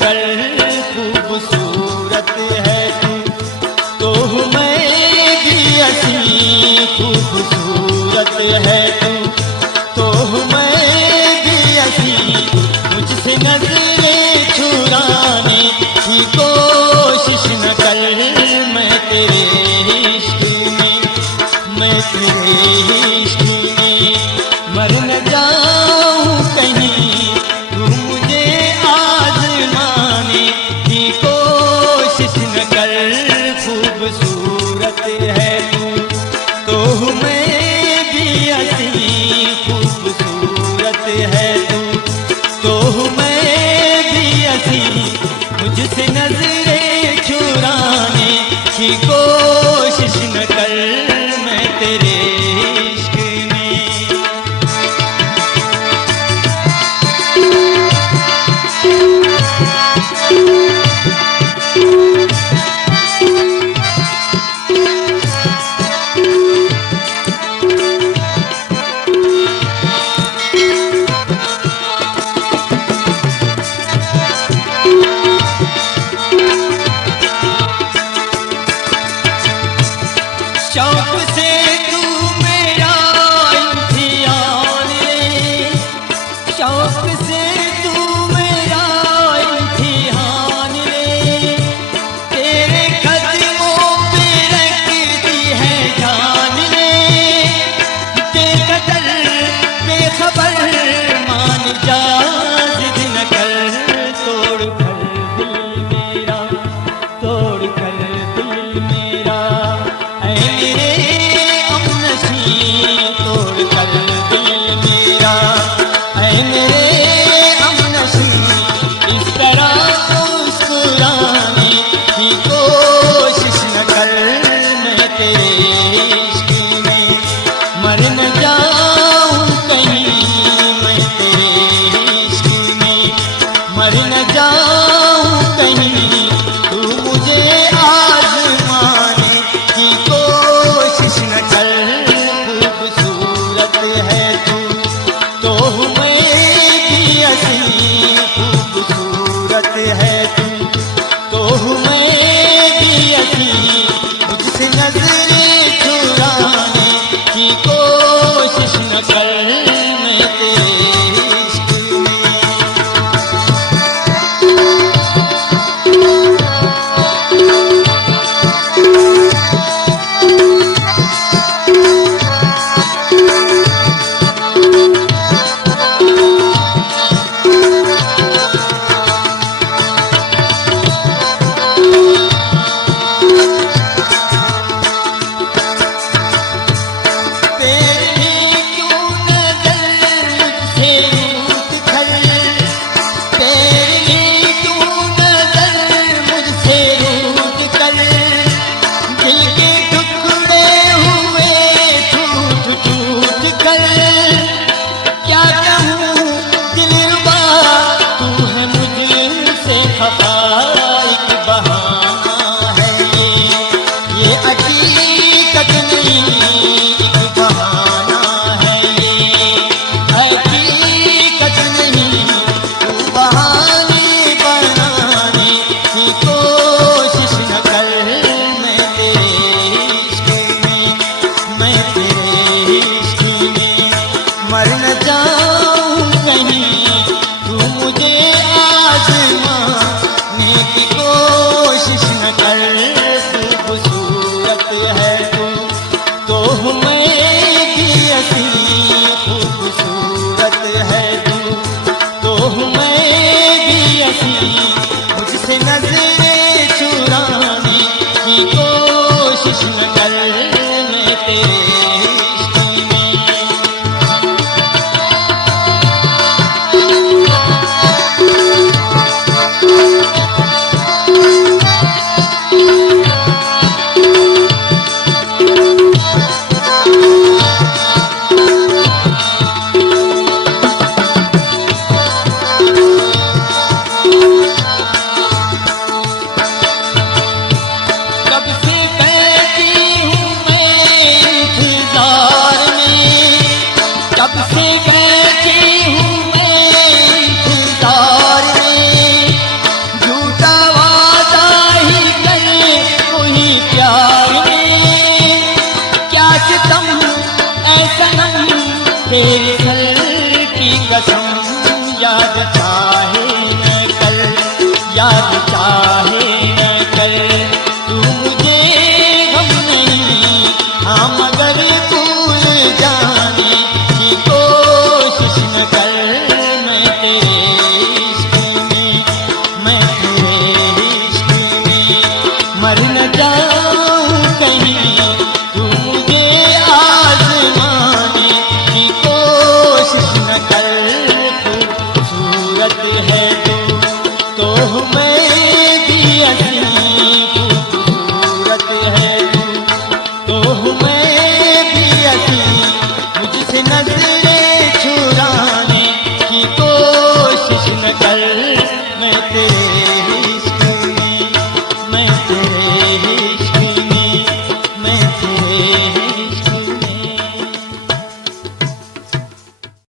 कर खूबसूरत है तू, तो मैं भी असी खूबसूरत है तू, तो मैं भी असी मुझसे नजरें चुराने की कोशिश न कर। मैं तेरे इश्क में, मैं तेरे इश्क में मर न जाऊं कहीं, तू मुझे आजमाने की कोशिश न कर। खूबसूरत है तू, तो मैं भी असी खूबसूरत है तू, तो मैं भी असी मुझसे नजरें चुराने की कोशिश न कर। मैं तेरे इश्क में शौक से तू मेरा इम्तिहान ले, शौक से तू मेरा इम्तिहान ले, तेरे कदमों पे रखती है जान ले, बेकदर बेखबर मान जा, जिद न कर तोड़ कर दिल मेरा, तोड़ कर दिल मेरा, ऐ मेरे हमनशी तोड़ कर दिल मेरा, ऐ मेरे हमनशी इस तरह मुस्कुराने की कोशिश न कर। मैं तेरे इश्क में मर न जाऊं कहीं, मैं तेरे इश्क में मर न जाऊं कहीं, तू मुझे आजमाने की कोशिश न कर। खूबसूरत है तू, तो मैं भी असी खूबसूरत है तू, तो मैं भी असी मुझसे नजरें चुराने की कोशिश न कर। मैं तेरे इश्क में तेरी क्यों नजर मुझसे रूठ कर, तेरी क्यों नजर मुझसे रूठ कर, दिल के टुकड़े हुए टूट टूट कर, क्या कहूँ दिलरुबा तू है मुझसे खफा, एक बहाना है ये हकीकत नहीं, एक बहाना है ये हकीकत नहीं, तू बहाने बनाने की कोशिश न कर। मैं तेरे इश्क में, मैं तेरे इश्क में मर न जाऊं कहीं, तू मुझे आजमाने की कोशिश न कर। खूबसूरत है तू, तो मैं भी असी खूबसूरत है तू, तो मैं भी असी मुझसे नजरें चुराने की कोशिश न कर। मैं तेरे इश्क में याद